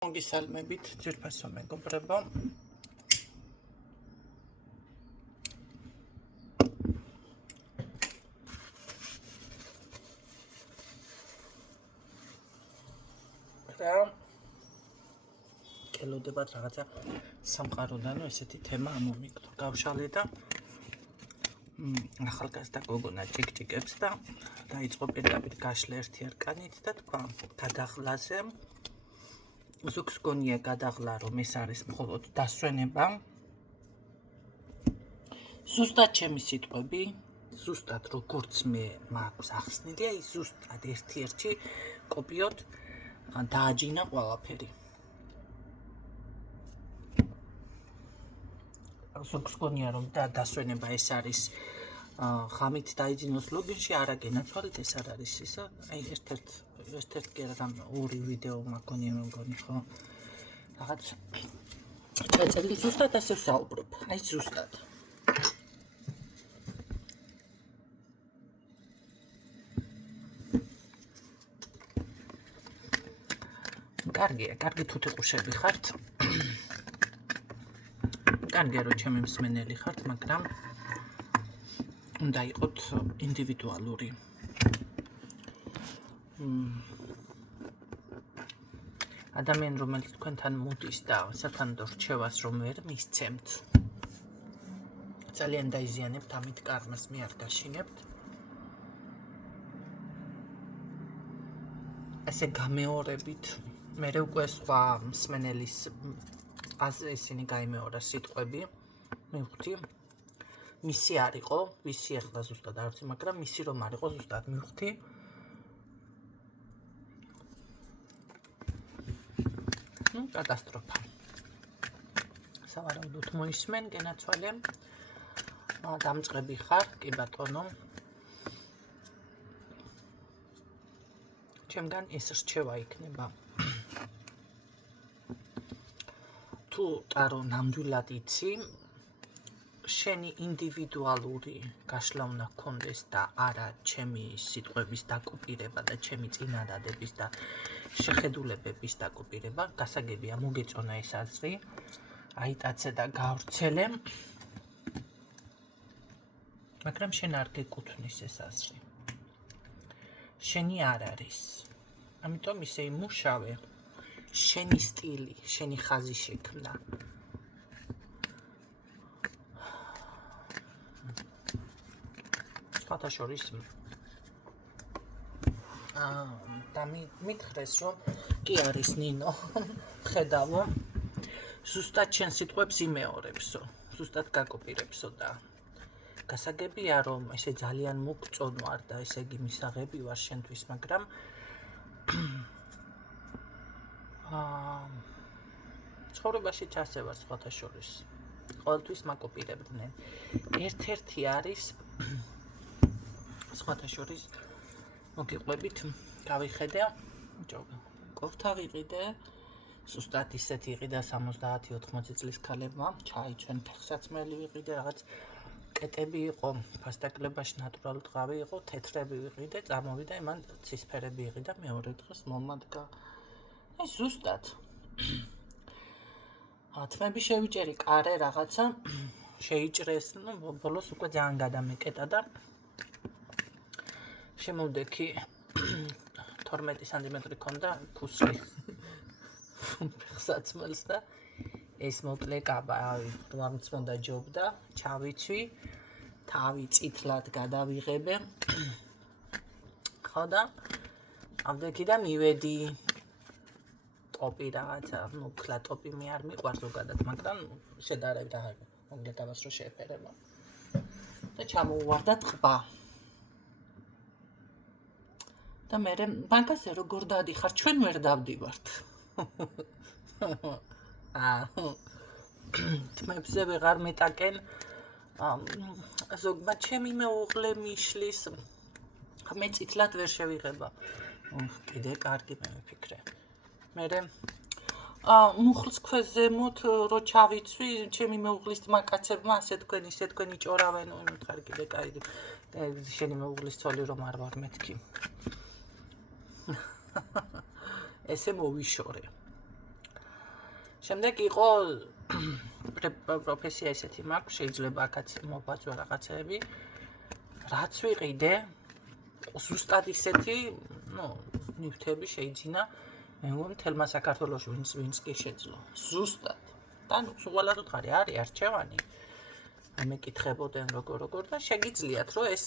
მოგისალმებით ძვირფასო მეგობრებო. და კელოდებათ რაღაცა სამყაროდანო ესეთი თემა ამომიგდო. გავშალე და ახალგაზრდა გოგონა ჭიკჭიკებს და დაიწყო პირდაპირ გაშლა ერთი არკანით და თქვა გადაღლაზე. ზოგს გონია გადაღლა, რომ ეს არის მხოლოდ დასვენება. ზუსტად ჩემი სიტყვები, ზუსტად როგორც მე მაქვს ახსნილია, ის ზუსტად ერთ-ერთი კოპიოდ დააჯინა ყველაფერი. ზოგს გონია, რომ დასვენება ეს არის ხამით დაიძინოს ლოგინში, არა გენაცვალეთ, ეს არ არის ისა. აი ერთ-ერთ კი არა, ორი ვიდეო მაგონია მეგონი ხო? რაღაც ჩაწერილი ზუსტად ასე ვსაუბრობ. აი ზუსტად. კარგი თუთიყუშები ხართ. კარგია რომ ჩემი მსმენელი ხართ, მაგრამ უნდა იყოთ ინდივიდუალური. ადამიანი რომელიც თქვენთან მოდის და სათანადო რჩევას რომ ვერ მისცემთ, ძალიან დაიზიანებთ ამით კარმას მე არ გაშინებთ. ასე გამეორებით მე უკვე სხვა მსმენელის ისინი გაიმეორა სიტყვები, მივხვდი მისი არ იყო, ვისი ახლა ზუსტად არ ვიცი, მაგრამ მისი რომ არ იყო ზუსტად მივხვდი. კატასტროფა. სავარაუდოდ მოისმენ, გენაცვალე. დამწყები ხარ, კი ბატონო. ჩემგან ეს რჩევა იქნება. თუ ტარო ნამდვილად იცი, შენი ინდივიდუალური გაშლა უნდა გქონდეს და არა ჩემი სიტყვების დაკოპირება და ჩემი წინადადების და შეხედულებების დაკოპირება. გასაგებია მოგეწონა ეს აზრი, აიტაცე და გავრცელე, მაგრამ შენ არ გეკუთვნის ეს აზრი. შენი არ არის. ამიტომ ისე იმუშავე, შენი სტილი, შენი ხაზი შექმნა. სხვათაშორის და მითხრეს, რომ კი არის ნინო, ხედავო, ზუსტად შენ სიტყვებს იმეორებსო, ზუსტად გაკოპირებსო და გასაგებია, რომ ესე ძალიან მოგწონ ვარ და ესე იგი მისაღები ვარ შენთვის, მაგრამ ცხოვრებაშიც ასე ვარ სხვათაშორის. ყოველთვის მაკოპირებდნენ. ერთ-ერთი არის სხვათაშორის მოგიყვებით, გავიხედე, კორთა ვიყიდე, ზუსტად ისეთი იყიდა 70-80 წლის ქალებმა, ჩაიცვენ ფეხსაცმელი ვიყიდე, რაღაც კეტები იყო, ფასტაკლებაში ნატურალური ტყავი იყო, თეთრები ვიყიდე, წამოვიდა, მან ცისფერები იყიდა, მეორე დღეს მომადგა. აი ზუსტად. თმები შევიჭერი კარე რაღაცა, შეიჭრეს, ბოლოს უკვე ძალიან გადამეკეტა და შემოვდექი 12 სანტიმეტრი ქონდა ფუსკი ფეხსაცმელს და ეს მოკლე კაბა, რამც მომდა ჯობდა, ჩავიცვი, თავი წითლად გადავიღებე. ხო და ავდექი და მივედი. ტოპი რაღაცა, მოკლა ტოპი მე არ მიყვარ ზოგადად, მაგრამ შედარებით მოგეთავს რომ შეეფერება. და ჩამოუვარდა ტყბა. და მე ბანკაზე როგორ დადიხარ, ჩვენ ვერ დავდივართ. თმებზე ვეღარ მეტაკენ. ზოგმა ჩემი მეუღლე მიშლის, მე წითლად ვერ შევიღება. კიდე კარგი მე ვიფიქრე. მერე მუხლს ქვეს ზემოთ რო ჩავიცვი, ჩემი მეუღლის ძმაკაცებმა ასე თქვენი ჭორავენ, მითხარი კიდე კაი, შენი მეუღლის ცოლი რომ არ ვარ მეთქი. ესე მოვიშორე. შემდეგ იყო პროფესია ესეთი მაქვს, შეიძლება აქაც მოვაწვე რაღაცები. რაც ვიყიდე, ზუსტად ისეთი, ნივთები შეიძინა, მე მგონი მთელმა საქართველოში ვინც კი შეძლო. ზუსტად. და უყალათ უთხარი არის არჩევანი. მეკითხებოდნენ როგორ და შეგიძლიათ რომ ეს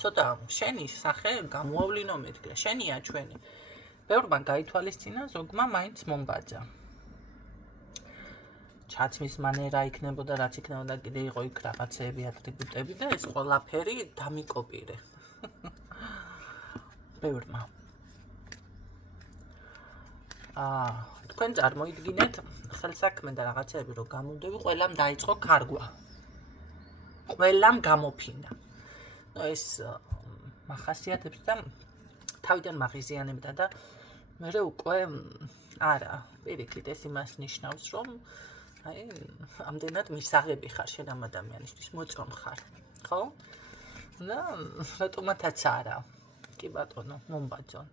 ცოტა შენი სახე გამოავლინო მეთქრა. შენია ჩვენი. ბევრმა გაითვალისწინა, ზოგმა მაინც მომბაძა. ჩაცმის მანერა იქნებოდა, რაც იქნებოდა, კიდე იყო იქ რაღაცეები, ატრიბუტები და ეს ყველაფერი დამიკოპირე. ბევრმა. თქვენ წარმოიდგინეთ ხელსაქმე და რაღაცეები რომ გამოდები, ყველამ დაიწყო ქარგვა. ყველამ გამოფინა. ეს მახასიათებს და თავიდან მაღიზიანებდა და მე უკვე არა, პირიქით ეს იმას ნიშნავს, რომ აი, ამდენად მისაღები ხარ შენ ამ ადამიანისთვის, მოწონ ხარ, ხო? და რატომათაც არა. კი ბატონო, მომბაძონ.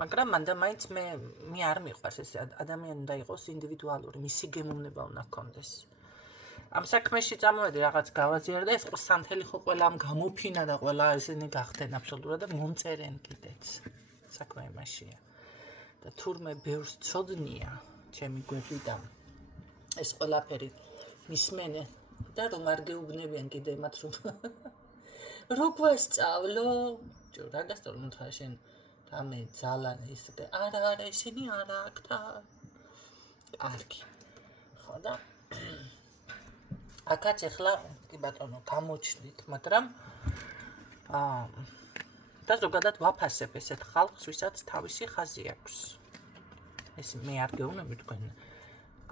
მაგრამ მანდა მაინც მე არ მიყვარს ეს ადამიანი უნდა იყოს ინდივიდუალური, მისი გემოვნება უნდა ჰქონდეს. ამ საქმეში წამოვედი რაღაც გავაზიარ და ეს სანთელი ხო ყველამ გამოფინა და ყველა ესენი გახდნენ აბსოლუტურად და მომწერენ კიდეც. საქმე იმაშია. და თურმე ბევრს ცოდნია, ჩემი გვერდიდან ეს ყველაფერი მისმენე და რომ არ გეუბნებიან კიდე მათ რომ რო გვასწავლო, რა გასწავლო თქვა შენ რამე ძალა ის არა ესენი არა აქ და კარგი. ხო და აქაც ახლა კი ბატონო გამოჩნდით, მაგრამ და ზოგადად ვაფასებ ესეთ ხალხს, ვისაც თავისი ხაზი აქვს. ეს მე არ გეუბნები თქვენ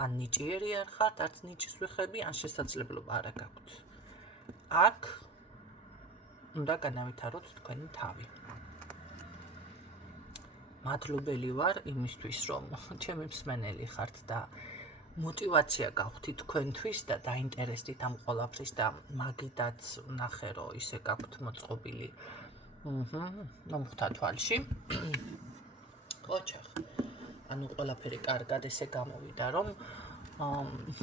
ან ნიჭიერი არ ხართ, არც ნიჭის ვიხები, ან შესაძლებლობა არ გაქვთ. აქ უნდა განავითაროთ თქვენი თავი. მადლობელი ვარ იმისთვის, რომ ჩემი მსმენელი ხართ და мотивация გაქვთ თქვენთვის და დაინტერესდით ამ ყველაფრის და მაგიდაც ნახე რომ ისე გაქვთ მოწყობილი მომხდა თვალში. ოჩახ. ანუ ყველაფერი კარგად ესე გამოვიდა რომ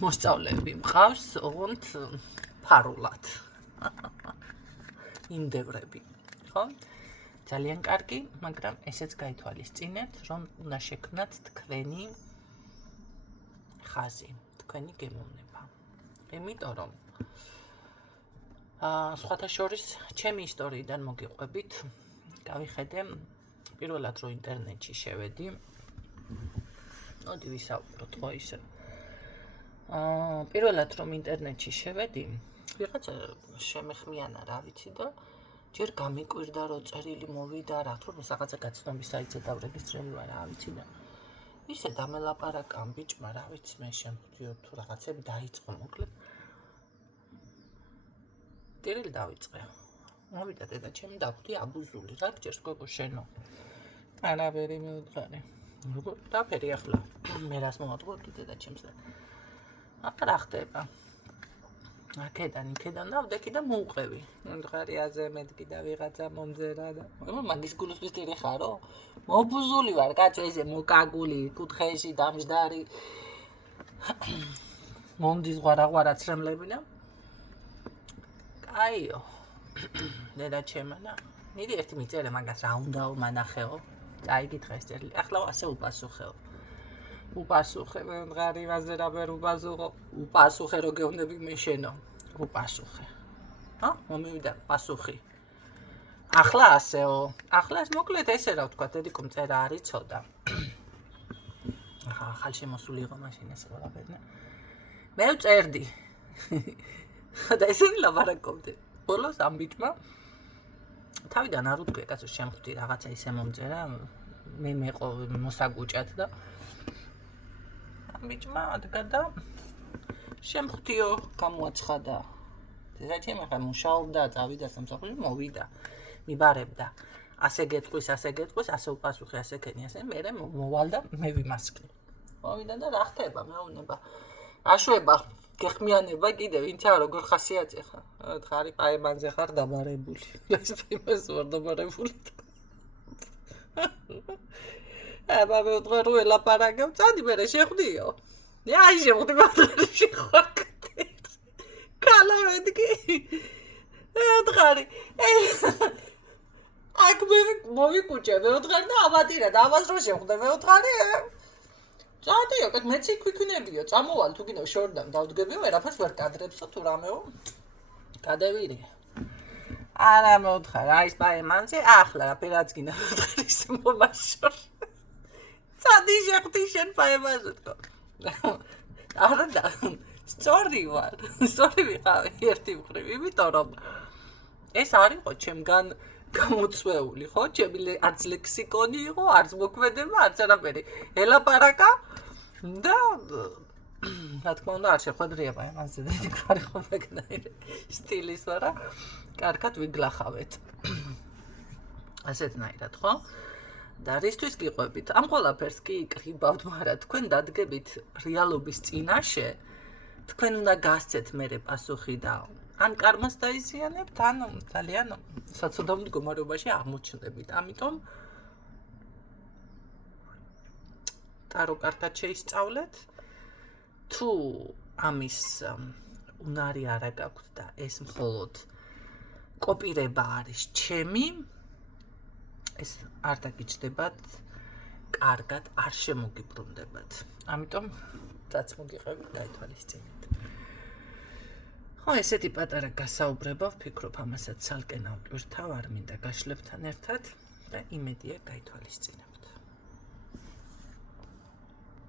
მოსწავლეები მყავს, ოღონდ ფარულად. იმდევრები, ხო? ძალიან კარგი, მაგრამ ესეც გაითვალისწინეთ, რომ უნდა შექმნათ თქვენი ხაზი, თქვენი გემოვნება. იმიტომ რომ სხვათა შორის ჩემი ისტორიიდან მოგიყვებით, გავიხედე პირველად რომ ინტერნეტში შევედი. მოდი ვისაუბროთ ხო ისე. პირველად რომ ინტერნეტში შევედი, ვიღაცა შემეხმიანა რა ვიცი და ჯერ გამიკვირდა რომ წერილი მოვიდა რა თქმა უნდა რაღაცა გაცნობის საიტზე დავრეგისტრირება რა ვიცი და ისე დამელაპარაკა ამ ბიჭმა რა ვიცი მე შემხვდიო თუ რაღაცები დაიწყო მოკლედ წერილი დავიწყე მოვიდა დედა ჩემი დაგვდი აბუზული რა გჯერს გოგო შენო არაფერი მეუთხარი როგორ დაფერი ახლა მე რას მომატყუებდი დედა ჩემს რა ხდება აქედან და ვდექი და მოუყევი. მდგარი აზემეთკი და ვიღაცა მომძერა და მაგის გულისთვის ტირი ხარო? მობუზული ვარ, კაცო ესე მოკაგული, კუთხეში დამჯდარი. მომდის ღვარა ცრემლები და კაიო. დედა ჩემა და მიდი ერთი მიწერე მაგას რა უნდაო მანახეო. წაიგითხე ეს წერილი. ახლა ასე უპასუხეო. უპასუხე მე მდგარი ვაზერა ვერ უპასუხე რო გეუბნები მე შენო უპასუხე მომივიდა პასუხი ახლა ასეო ახლა ეს მოკლედ ესე რა ვთქვა დედიკო მწერა არ იცოდა ახალ შემოსული იყო მაშინ ეს ყველაფერი მე ვწერდი და ესენი ლაპარაკობდნენ ბოლოს ამ ბიჭმა თავიდან არ უთქვია კაცო შემხვდი რაღაცა ისე მომწერა მე მეყო მოსაგუჭად და ბიჭმა ადგა და შემხვდიო გამოაცხადა და ჩემი ხა მუშაობდა წავიდა სამსახურში მოვიდა მიბარებდა ასე გეტყვის ასე უპასუხე ასე ქენი ასე მე მოვალდა მე ვიმასკნი მოვიდა და რა ხდება მეუბნება აშვება გეხმიანება კიდე ვინცა როგორ ხასიათზე ხარ ხარი პაემანზე ხარ დაბარებული ეს იმას ვარ დაბარებული აბა მე ვთქვა რომ ელაპარაკებ, წადი მე შეხვდიო. აი შეხვდი მაგარი შეხვდი. კალავედგი. ვთქარი. აქ მე მოვიკუჭე, მე ვთქარი და აბატირა და ამას რო შეხვდე, მე ვთქარი. წადი, აკეთ მეც იქვიქნებიო, წამოვალ თუ გინდა შორდამ დავდგებიო, ვერაფერს ვერ კადრებსო თუ რამეო. გადავირი. არა მე ვთქარი, აი ეს პაემანზე, ახლა რაფერაც გინდა ვთქარი ის მომაშორ. წადი შეხვდი შენ პაემანზე თქო. არა და სწორი ვარ, სწორი ვიყავი ერთი მხრივ, იმიტომ რომ ეს არ იყო ჩემგან გამოწვეული, ხო? ჩემი არც ლექსიკონი იყო, არც მოქმედება, არც არაფერი. ელაპარაკა და რა თქმა უნდა არ შეხვედრია პაემანზე და იქარი ხო მეგნაირი სტილის ვარა. კარგად ვიგლახავეთ. ასეთნაირად, ხო? და რისთვის გიყვებით? ამ ყველაფერს კი იკრიბავთ, მაგრამ თქვენ დადგებით რეალობის წინაშე, თქვენ უნდა გასცეთ მერე პასუხი და ან კარმას დაიზიანებთ, ან ძალიან საცოდავ მდგომარეობაში აღმოჩნდებით. ამიტომ ტარო კარტად შეისწავლეთ. თუ ამის უნარი არა გაქვთ და ეს მხოლოდ კოპირება არის ჩემი, ეს არ დაგიჩნდებათ, კარგად არ შემოგიბრუნდებათ. ამიტომ რაც მოგიყევით, გაითვალისწინეთ. ხო, ესეთი პატარა გასაუბრება, ვფიქრობ, ამასაც ცალკე ნავტვირთავ, არ მინდა გაშლებთან ერთად და იმედია გაითვალისწინებთ.